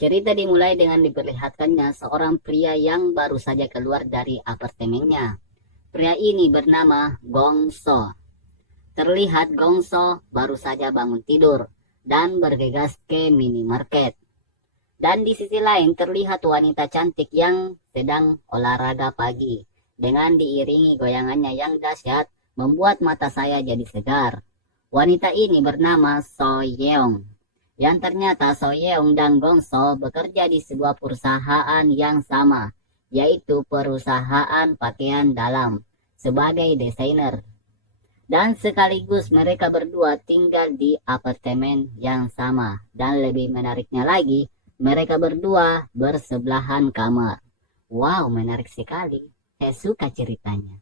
Cerita dimulai dengan diperlihatkannya seorang pria yang baru saja keluar dari apartemennya. Pria ini bernama Gongso. Terlihat Gongso baru saja bangun tidur dan bergegas ke minimarket. Dan di sisi lain terlihat wanita cantik yang sedang olahraga pagi. Dengan diiringi goyangannya yang dahsyat, membuat mata saya jadi segar. Wanita ini bernama So Yeong. Yang ternyata So Yeong dan Gongso bekerja di sebuah perusahaan yang sama, yaitu perusahaan pakaian dalam, sebagai desainer. Dan sekaligus mereka berdua tinggal di apartemen yang sama. Dan lebih menariknya lagi, mereka berdua bersebelahan kamar. Wow, menarik sekali. Saya suka ceritanya.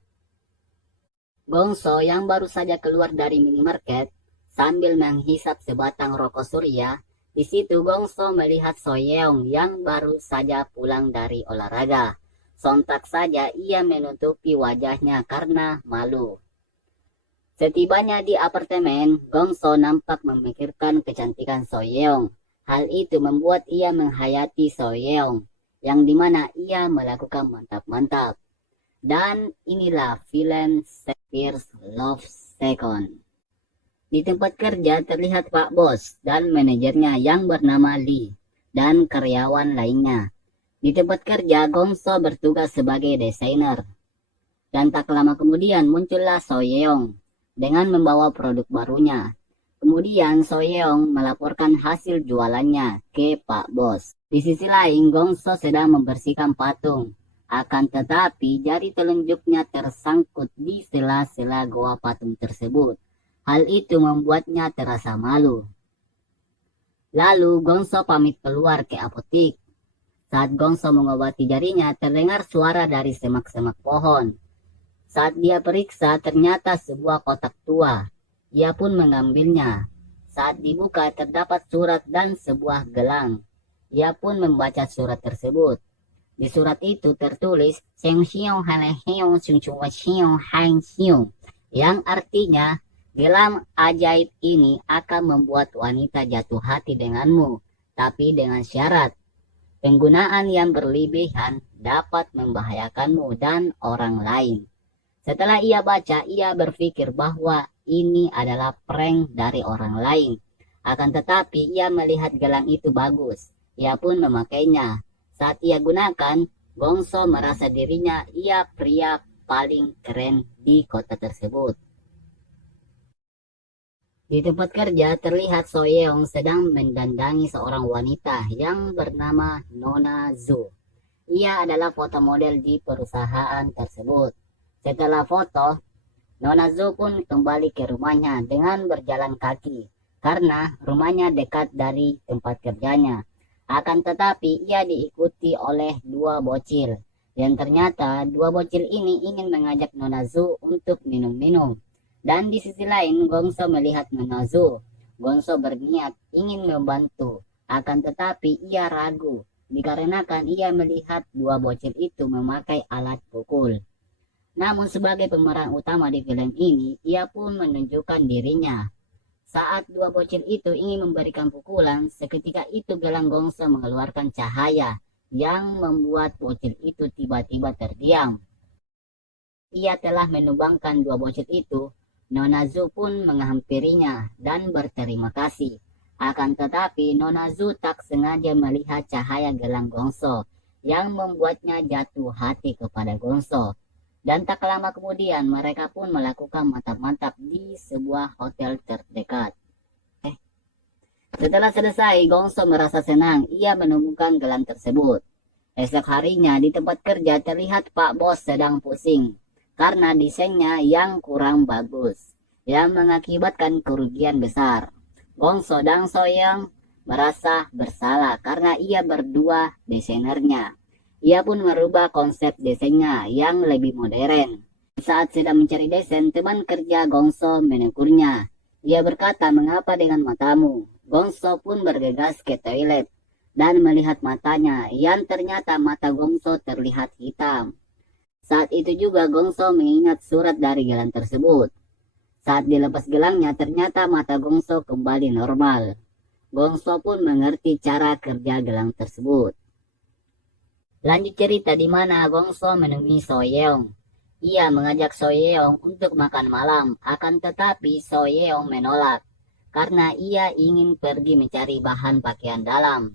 Gongso yang baru saja keluar dari minimarket sambil menghisap sebatang rokok surya. Di situ Gongso melihat Soyeong yang baru saja pulang dari olahraga. Sontak saja ia menutupi wajahnya karena malu. Setibanya di apartemen, Gongso nampak memikirkan kecantikan Soyeong. Hal itu membuat ia menghayati Soyeong, yang dimana ia melakukan mantap-mantap. Dan inilah film First Love Second. Di tempat kerja terlihat Pak Bos dan manajernya yang bernama Lee dan karyawan lainnya. Di tempat kerja, Gongso bertugas sebagai desainer. Dan tak lama kemudian muncullah Soyeong dengan membawa produk barunya. Kemudian Soyeong melaporkan hasil jualannya ke Pak Bos. Di sisi lain, Gongso sedang membersihkan patung. Akan tetapi jari telunjuknya tersangkut di sela-sela goa patung tersebut. Hal itu membuatnya terasa malu. Lalu Gongso pamit keluar ke apotik. Saat Gongso mengobati jarinya, terdengar suara dari semak-semak pohon. Saat dia periksa, ternyata sebuah kotak tua. Ia pun mengambilnya. Saat dibuka, terdapat surat dan sebuah gelang. Ia pun membaca surat tersebut. Di surat itu tertulis yang artinya gelang ajaib ini akan membuat wanita jatuh hati denganmu, tapi dengan syarat penggunaan yang berlebihan dapat membahayakanmu dan orang lain. Setelah ia baca, ia berpikir bahwa ini adalah prank dari orang lain. Akan tetapi ia melihat gelang itu bagus. Ia pun memakainya. Saat ia gunakan, Gongso merasa dirinya ia pria paling keren di kota tersebut. Di tempat kerja terlihat Soyeong sedang mendandangi seorang wanita yang bernama Nona Zu. Ia adalah foto model di perusahaan tersebut. Setelah foto, Nona Zu pun kembali ke rumahnya dengan berjalan kaki karena rumahnya dekat dari tempat kerjanya. Akan tetapi ia diikuti oleh dua bocil. Dan ternyata dua bocil ini ingin mengajak Nona Zu untuk minum-minum. Dan di sisi lain Gongso melihat Nona Zu. Gongso berniat ingin membantu. Akan tetapi ia ragu dikarenakan ia melihat dua bocil itu memakai alat pukul. Namun sebagai pemeran utama di film ini, ia pun menunjukkan dirinya. Saat dua bocil itu ingin memberikan pukulan, seketika itu gelang Gongso mengeluarkan cahaya yang membuat bocil itu tiba-tiba terdiam. Ia telah menumbangkan dua bocil itu. Nona Zu pun menghampirinya dan berterima kasih. Akan tetapi Nona Zu tak sengaja melihat cahaya gelang Gongso yang membuatnya jatuh hati kepada Gongso. Dan tak lama kemudian mereka pun melakukan mantap-mantap di sebuah hotel terdekat. Setelah selesai, Gongso merasa senang. Ia menemukan gelang tersebut. Esok harinya di tempat kerja terlihat Pak Bos sedang pusing karena desainnya yang kurang bagus, yang mengakibatkan kerugian besar. Gongso dan Soyeong merasa bersalah karena ia berdua desainernya. Ia pun merubah konsep desainnya yang lebih modern. Saat sedang mencari desain, teman kerja Gongso menegurnya. Ia berkata, "Mengapa dengan matamu?" Gongso pun bergegas ke toilet dan melihat matanya, yang ternyata mata Gongso terlihat hitam. Saat itu juga Gongso mengingat surat dari gelang tersebut. Saat dilepas gelangnya, ternyata mata Gongso kembali normal. Gongso pun mengerti cara kerja gelang tersebut. Lanjut cerita di mana Gongso menemui Soyeong. Ia mengajak Soyeong untuk makan malam, akan tetapi Soyeong menolak karena ia ingin pergi mencari bahan pakaian dalam.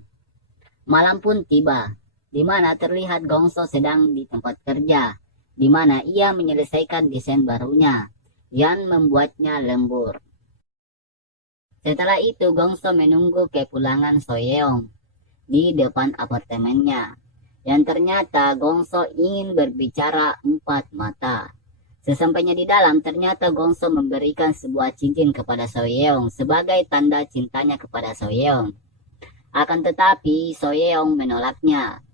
Malam pun tiba, di mana terlihat Gongso sedang di tempat kerja, di mana ia menyelesaikan desain barunya yang membuatnya lembur. Setelah itu Gongso menunggu kepulangan Soyeong di depan apartemennya. Dan ternyata Gongso ingin berbicara empat mata. Sesampainya di dalam, ternyata Gongso memberikan sebuah cincin kepada Soyeong sebagai tanda cintanya kepada Soyeong. Akan tetapi Soyeong menolaknya.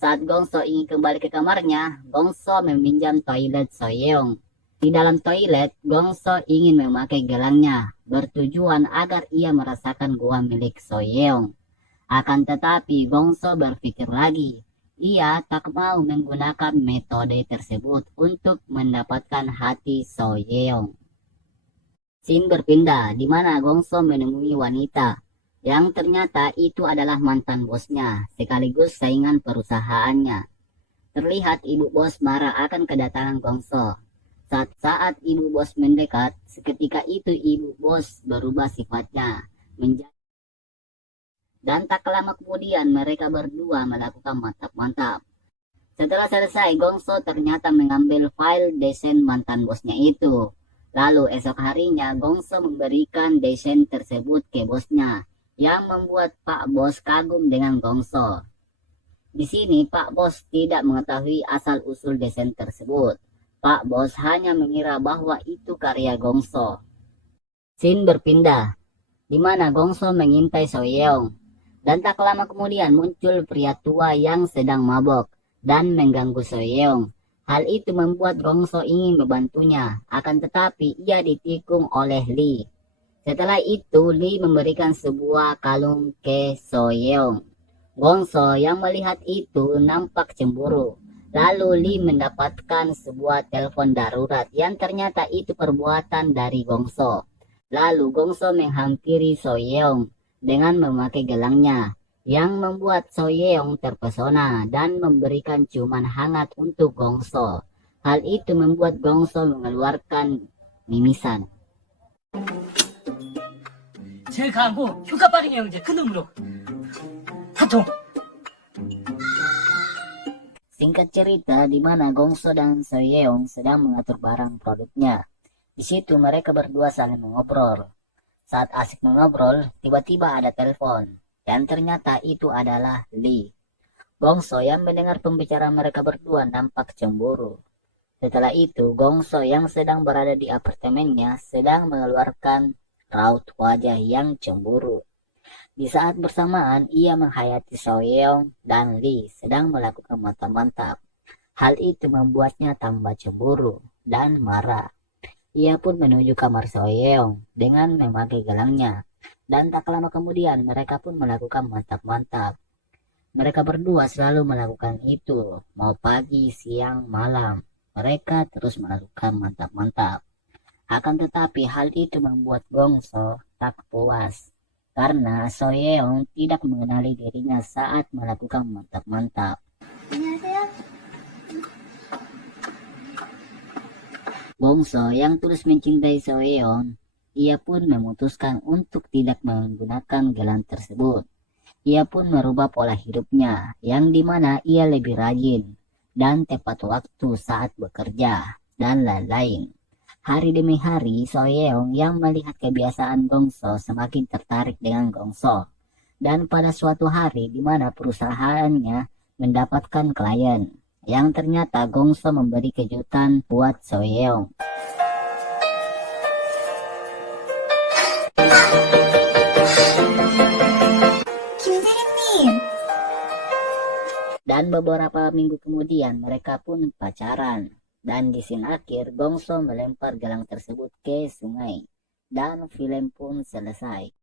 Saat Gongso ingin kembali ke kamarnya, Gongso meminjam toilet Soyeong. Di dalam toilet, Gongso ingin memakai gelangnya, bertujuan agar ia merasakan gua milik Soyeong. Akan tetapi Gongso berpikir lagi. Ia tak mau menggunakan metode tersebut untuk mendapatkan hati Soyeong. Scene berpindah di mana Gongso menemui wanita yang ternyata itu adalah mantan bosnya sekaligus saingan perusahaannya. Terlihat ibu bos marah akan kedatangan Gongso. Saat ibu bos mendekat, seketika itu ibu bos berubah sifatnya menjadi. Dan tak lama kemudian mereka berdua melakukan mantap-mantap. Setelah selesai, Gongso ternyata mengambil file desain mantan bosnya itu. Lalu esok harinya Gongso memberikan desain tersebut ke bosnya, yang membuat Pak Bos kagum dengan Gongso. Di sini Pak Bos tidak mengetahui asal-usul desain tersebut. Pak Bos hanya mengira bahwa itu karya Gongso. Scene berpindah, di mana Gongso mengintai Soyeong. Dan tak lama kemudian muncul pria tua yang sedang mabok dan mengganggu Soyeong. Hal itu membuat Gongso ingin membantunya, akan tetapi ia ditikung oleh Lee. Setelah itu Lee memberikan sebuah kalung ke Soyeong. Gongso yang melihat itu nampak cemburu. Lalu Lee mendapatkan sebuah telepon darurat yang ternyata itu perbuatan dari Gongso. Lalu Gongso menghampiri Soyeong dengan memakai gelangnya, yang membuat Soyeong terpesona dan memberikan ciuman hangat untuk Gongso. Hal itu membuat Gongso mengeluarkan mimisan. 제가 뭐 휴가 빠르냐 이제 그 놈으로 파통. Singkat cerita, di mana Gongso dan Soyeong sedang mengatur barang produknya. Di situ mereka berdua saling mengobrol. Saat asik mengobrol, tiba-tiba ada telepon, dan ternyata itu adalah Lee. Gongso yang mendengar pembicaraan mereka berdua nampak cemburu. Setelah itu, Gongso yang sedang berada di apartemennya sedang mengeluarkan raut wajah yang cemburu. Di saat bersamaan, ia menghayati Soyeong dan Lee sedang melakukan mantap-mantap. Hal itu membuatnya tambah cemburu dan marah. Ia pun menuju kamar Soyeong dengan memakai gelangnya. Dan tak lama kemudian mereka pun melakukan mantap-mantap. Mereka berdua selalu melakukan itu, mau pagi, siang, malam. Mereka terus melakukan mantap-mantap. Akan tetapi hal itu membuat Gongso tak puas. Karena Soyeong tidak mengenali dirinya saat melakukan mantap-mantap. Gongso yang terus mencintai Soyeong, ia pun memutuskan untuk tidak menggunakan gelang tersebut. Ia pun merubah pola hidupnya, yang dimana ia lebih rajin dan tepat waktu saat bekerja, dan lain-lain. Hari demi hari, Soyeong yang melihat kebiasaan Gongso semakin tertarik dengan Gongso. Dan pada suatu hari di mana perusahaannya mendapatkan klien, yang ternyata Gongso memberi kejutan buat Soyeong. Dan beberapa minggu kemudian mereka pun pacaran. Dan di scene akhir Gongso melempar gelang tersebut ke sungai. Dan film pun selesai.